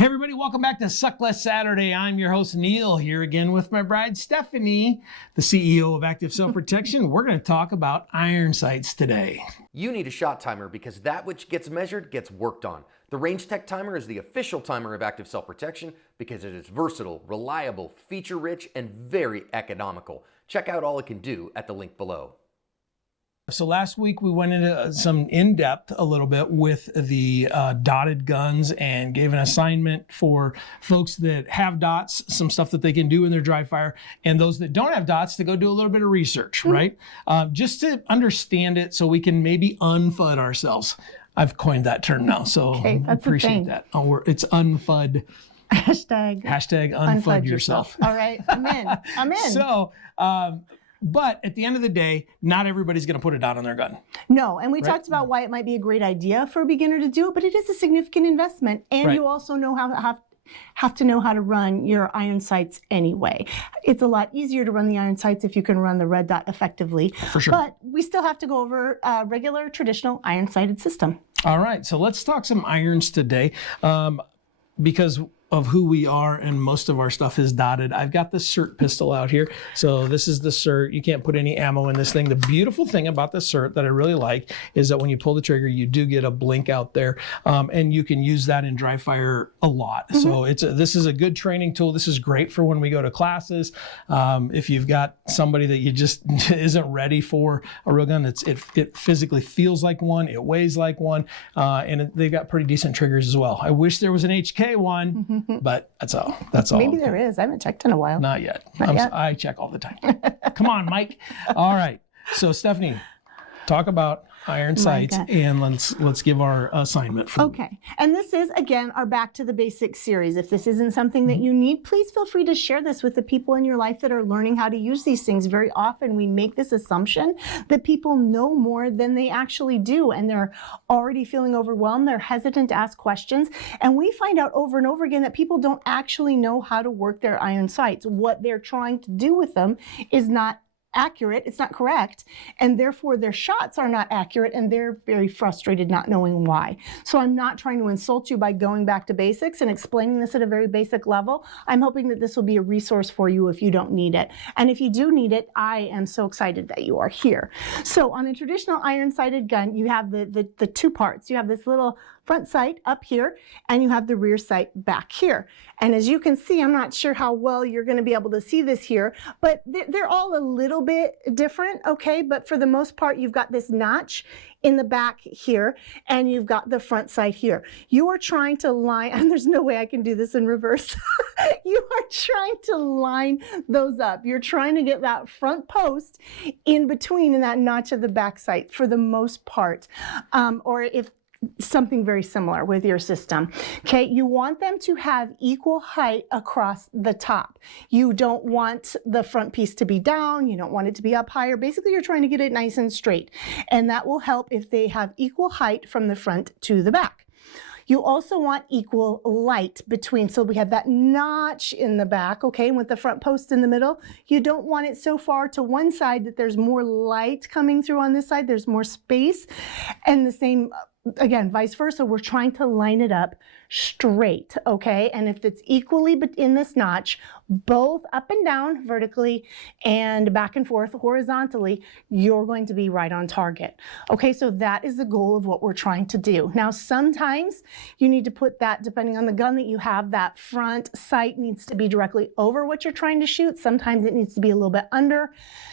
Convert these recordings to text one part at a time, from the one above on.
Hey everybody, welcome back to Suck Less Saturday. I'm your host Neil, here again with my bride Stephanie, the CEO of Active Self-Protection. We're going to talk about iron sights today. You need a shot timer because that which gets measured gets worked on. The Range Tech Timer is the official timer of Active Self-Protection because it is versatile, reliable, feature-rich, and very economical. Check out all it can do at the link below. So last week we went into some in-depth a little bit with the dotted guns and gave an assignment for folks that have dots, some stuff that they can do in their dry fire, and those that don't have dots to go do a little bit of research, right? Just to understand it so we can maybe unfud ourselves. I've coined that term now, so I appreciate that. It's unfud. Hashtag unfud yourself. All right, I'm in. I'm in. So, but at the end of the day, not everybody's going to put a dot on their gun. No, and we talked about why it might be a great idea for a beginner to do it, but it is a significant investment, and you also have to know how to run your iron sights anyway. It's a lot easier to run the iron sights if you can run the red dot effectively. For sure. But we still have to go over a regular traditional iron sighted system. All right, so let's talk some irons today because of who we are, and most of our stuff is dotted. I've got the SIRT pistol out here. So this is the SIRT. You can't put any ammo in this thing. The beautiful thing about the SIRT that I really like is that when you pull the trigger, you do get a blink out there, and you can use that in dry fire a lot. So this is a good training tool. This is great for when we go to classes. If you've got somebody that you just isn't ready for a real gun, it physically feels like one, it weighs like one, and they've got pretty decent triggers as well. I wish there was an HK one. But that's all. Maybe there is. I haven't checked in a while. Not yet. Not yet. I check all the time. Come on, Mike. All right. So Stephanie, talk about iron sights, and let's give our assignment for Okay. And this is, again, our Back to the Basics series. If this isn't something that you need, please feel free to share this with the people in your life that are learning how to use these things. Very often we make this assumption that people know more than they actually do, and they're already feeling overwhelmed. They're hesitant to ask questions. And we find out over and over again that people don't actually know how to work their iron sights. What they're trying to do with them is not accurate, it's not correct, and therefore their shots are not accurate, and they're very frustrated not knowing why. So I'm not trying to insult you by going back to basics and explaining this at a very basic level. I'm hoping that this will be a resource for you if you don't need it. And if you do need it, I am so excited that you are here. So on a traditional iron-sighted gun, you have the two parts. You have this little front sight up here, and you have the rear sight back here. And as you can see, I'm not sure how well you're going to be able to see this here, but they're all a little bit different, okay? But for the most part, you've got this notch in the back here, and you've got the front sight here. You are trying to line, and there's no way I can do this in reverse. You are trying to line those up. You're trying to get that front post in between in that notch of the back sight for the most part. Or if something very similar with your system. Okay, you want them to have equal height across the top. You don't want the front piece to be down, you don't want it to be up higher. Basically, you're trying to get it nice and straight. And that will help if they have equal height from the front to the back. You also want equal light between, so we have that notch in the back, okay, and with the front post in the middle. You don't want it so far to one side that there's more light coming through on this side, there's more space, and the same, again, vice versa. We're trying to line it up straight, okay? And if it's equally but in this notch, both up and down vertically and back and forth horizontally, you're going to be right on target. Okay, so that is the goal of what we're trying to do. Now, sometimes you need to put that, depending on the gun that you have, that front sight needs to be directly over what you're trying to shoot. Sometimes it needs to be a little bit under.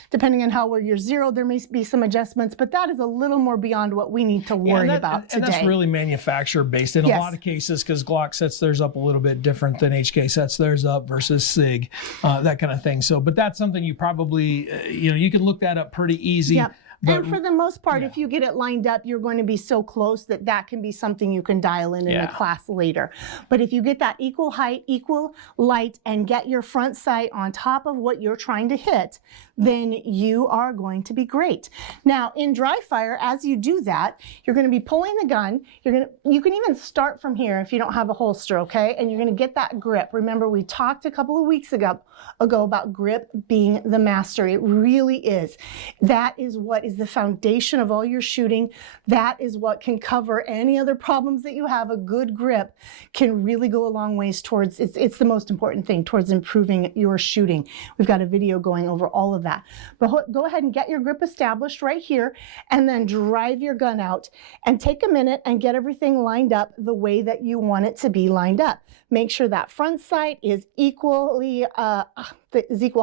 Depending on where you're zeroed, there may be some adjustments, but that is a little more beyond what we need to worry about today. And that's really manufacturer based in a lot of cases, because Glock sets theirs up a little bit different than HK sets theirs up versus SIG, that kind of thing. So, but that's something you probably, you can look that up pretty easy. Yep. And for the most part, if you get it lined up, you're going to be so close that that can be something you can dial in a class later. But if you get that equal height, equal light, and get your front sight on top of what you're trying to hit, then you are going to be great. Now, in dry fire, as you do that, you're going to be pulling the gun. You can even start from here if you don't have a holster, okay? And you're going to get that grip. Remember, we talked a couple of weeks ago about grip being the master. It really is. That is what is the foundation of all your shooting. That is what can cover any other problems that you have. A good grip can really go a long ways towards, it's the most important thing, towards improving your shooting. We've got a video going over all of that. But go ahead and get your grip established right here, and then drive your gun out and take a minute and get everything lined up the way that you want it to be lined up. Make sure that front sight is equal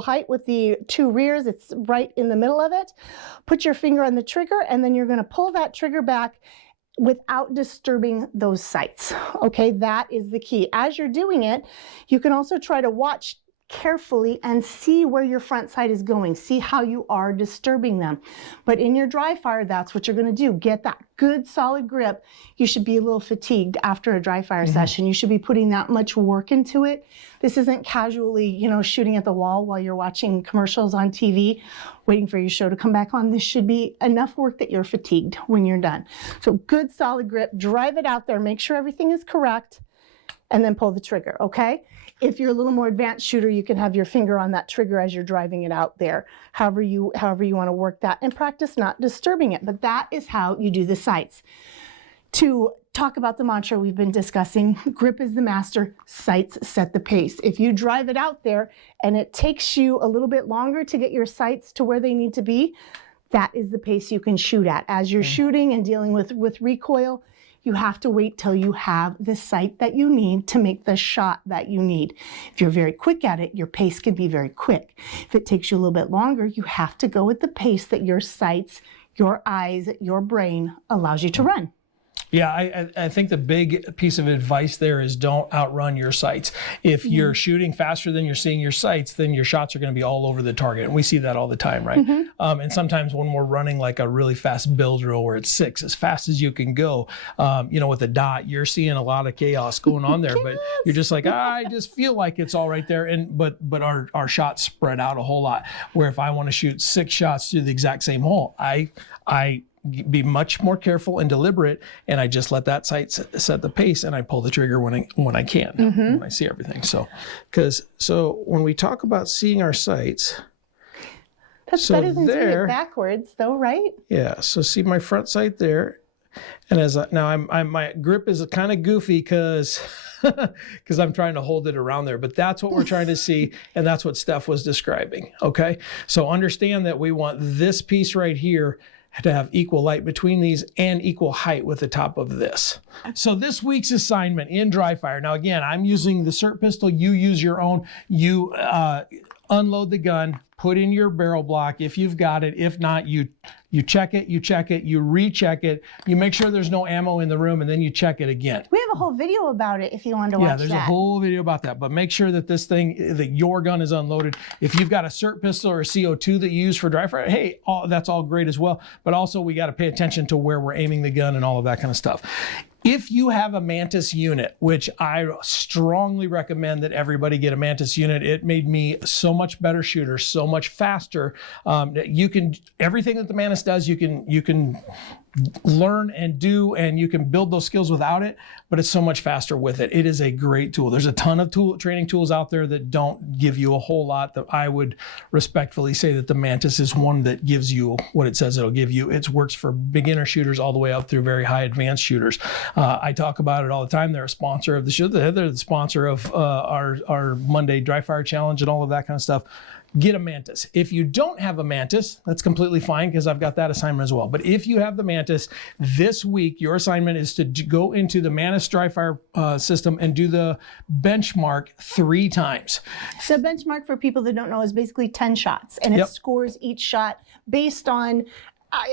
height with the two rears. It's right in the middle of it. Put your finger on the trigger, and then you're going to pull that trigger back without disturbing those sights. Okay, that is the key. As you're doing it, you can also try to watch carefully and see where your front sight is going. See how you are disturbing them. But in your dry fire, that's what you're going to do. Get that good solid grip. You should be a little fatigued after a dry fire session. You should be putting that much work into it. This isn't casually, you know, shooting at the wall while you're watching commercials on TV, waiting for your show to come back on. This should be enough work that you're fatigued when you're done. So good solid grip, drive it out there, make sure everything is correct, and then pull the trigger, okay? If you're a little more advanced shooter, you can have your finger on that trigger as you're driving it out there. However you want to work that, and practice not disturbing it. But that is how you do the sights. To talk about the mantra we've been discussing, grip is the master, sights set the pace. If you drive it out there and it takes you a little bit longer to get your sights to where they need to be, that is the pace you can shoot at. As you're shooting and dealing with recoil, you have to wait till you have the sight that you need to make the shot that you need. If you're very quick at it, your pace can be very quick. If it takes you a little bit longer, you have to go at the pace that your sights, your eyes, your brain allows you to run. Yeah, I think the big piece of advice there is don't outrun your sights. If you're shooting faster than you're seeing your sights, then your shots are going to be all over the target. And we see that all the time, right? And sometimes when we're running like a really fast build drill where it's 6, as fast as you can go, you know, with a dot, you're seeing a lot of chaos going on there. But you're just like, I just feel like it's all right there. And but our shots spread out a whole lot. Where if I want to shoot 6 shots through the exact same hole, I be much more careful and deliberate, and I just let that sight set the pace, and I pull the trigger when I can, when I see everything. So when we talk about seeing our sights, that's better than doing it backwards, though, right? Yeah. So see my front sight there, and my grip is kind of goofy because I'm trying to hold it around there, but that's what we're trying to see, and that's what Steph was describing. Okay. So understand that we want this piece right here to have equal light between these and equal height with the top of this. So this week's assignment in dry fire. Now again, I'm using the SIRT pistol. You use your own. You unload the gun, put in your barrel block if you've got it. If not, you check it, you recheck it, you make sure there's no ammo in the room, and then you check it again. We have a whole video about it if you want to watch that. Yeah, there's a whole video about that, but make sure that that your gun is unloaded. If you've got a SIRT pistol or a CO2 that you use for dry fire, hey, that's all great as well, but also we got to pay attention to where we're aiming the gun and all of that kind of stuff. If you have a Mantis unit, which I strongly recommend that everybody get a Mantis unit, it made me so much better shooter, so much faster. You can, everything that the Mantis does, you can learn and do, and you can build those skills without it, but it's so much faster with it. It is a great tool. There's a ton of training tools out there that don't give you a whole lot. That I would respectfully say that the Mantis is one that gives you what it says it'll give you. It works for beginner shooters all the way up through very high advanced shooters. I talk about it all the time. They're a sponsor of the show. They're the sponsor of our Monday Dry Fire Challenge and all of that kind of stuff. Get a Mantis. If you don't have a Mantis, that's completely fine because I've got that assignment as well. But if you have the Mantis, this week your assignment is to go into the Mantis dry fire system and do the benchmark 3 times. So benchmark, for people that don't know, is basically 10 shots, and it scores each shot based on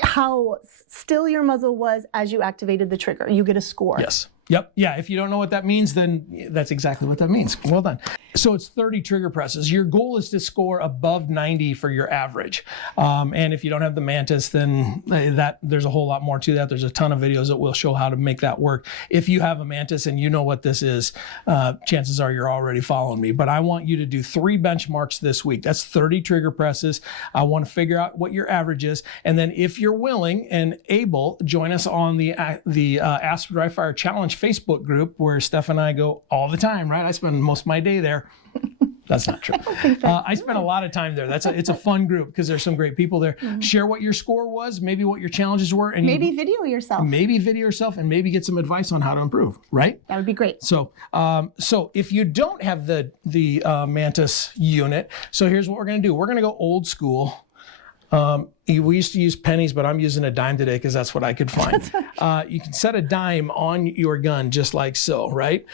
how still your muzzle was as you activated the trigger. You get a score. Yes. Yep. Yeah. If you don't know what that means, then that's exactly what that means. Well done. So it's 30 trigger presses. Your goal is to score above 90 for your average. And if you don't have the Mantis, then there's a whole lot more to that. There's a ton of videos that will show how to make that work. If you have a Mantis and you know what this is, chances are you're already following me. But I want you to do 3 benchmarks this week. That's 30 trigger presses. I want to figure out what your average is. And then if you're willing and able, join us on the Ask Dry Fire Challenge Facebook group where Steph and I go all the time, right? I spend most of my day there. That's not true. I spent a lot of time there. It's a fun group because there's some great people there. Share what your score was, maybe what your challenges were, and Maybe video yourself. maybe video yourself, and maybe get some advice on how to improve. Right? That would be great. So, so if you don't have the Mantis unit, so here's what we're going to do. We're going to go old school. We used to use pennies, but I'm using a dime today because that's what I could find. You can set a dime on your gun just like so, right?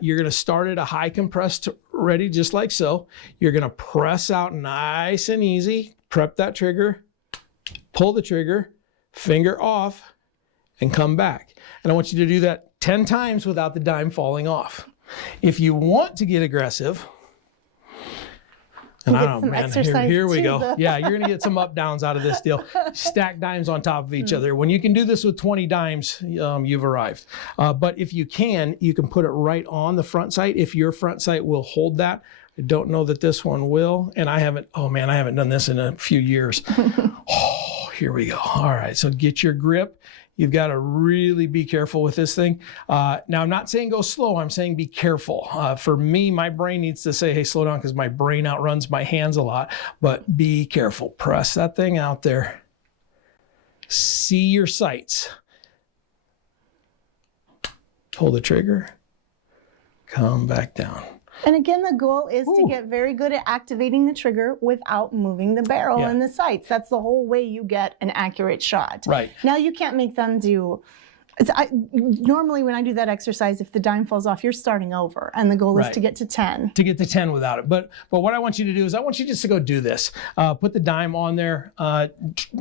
You're going to start at a high compressed ready just like so. You're going to press out nice and easy, prep that trigger, pull the trigger, finger off, and come back. And I want you to do that 10 times without the dime falling off. If you want to get aggressive, and I don't know, man, here we go. Yeah, you're going to get some up downs out of this deal. Stack dimes on top of each other. When you can do this with 20 dimes, you've arrived. But if you can put it right on the front sight. If your front sight will hold that. I don't know that this one will. And I haven't done this in a few years. Oh, here we go. All right, so get your grip. You've got to really be careful with this thing. Now, I'm not saying go slow. I'm saying be careful. For me, my brain needs to say, hey, slow down, because my brain outruns my hands a lot. But be careful. Press that thing out there. See your sights. Pull the trigger. Come back down. And again, the goal is to get very good at activating the trigger without moving the barrel and the sights. That's the whole way you get an accurate shot. Right. Now, you can't make them do... normally, when I do that exercise, if the dime falls off, you're starting over. And the goal is to get to 10. To get to 10 without it. But what I want you to do is I want you just to go do this. Put the dime on there,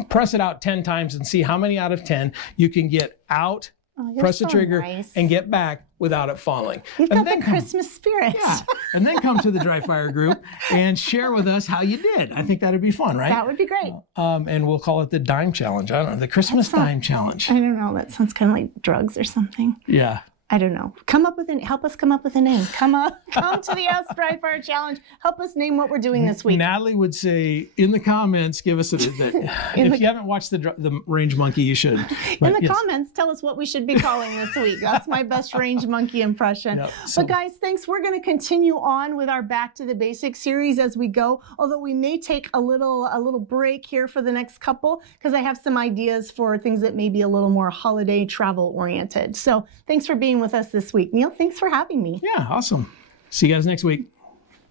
press it out 10 times and see how many out of 10 you can get out, press the trigger, and get back without it falling. You've got the Christmas spirit. Yeah, and then come to the Dry Fire group and share with us how you did. I think that'd be fun, right? That would be great. And we'll call it the Dime Challenge. I don't know, the Christmas Dime Challenge. I don't know. That sounds kind of like drugs or something. Yeah. I don't know. Help us come up with a name. Come to the Ask Dry Fire Challenge. Help us name what we're doing this week. Natalie would say in the comments, give us if you haven't watched the Range Monkey, you should. In the comments, tell us what we should be calling this week. That's my best Range Monkey impression. Yep, but guys, thanks. We're going to continue on with our Back to the Basics series as we go. Although we may take a little break here for the next couple because I have some ideas for things that may be a little more holiday travel oriented. So thanks for being with us this week. Neil, thanks for having me. Yeah, awesome. See you guys next week.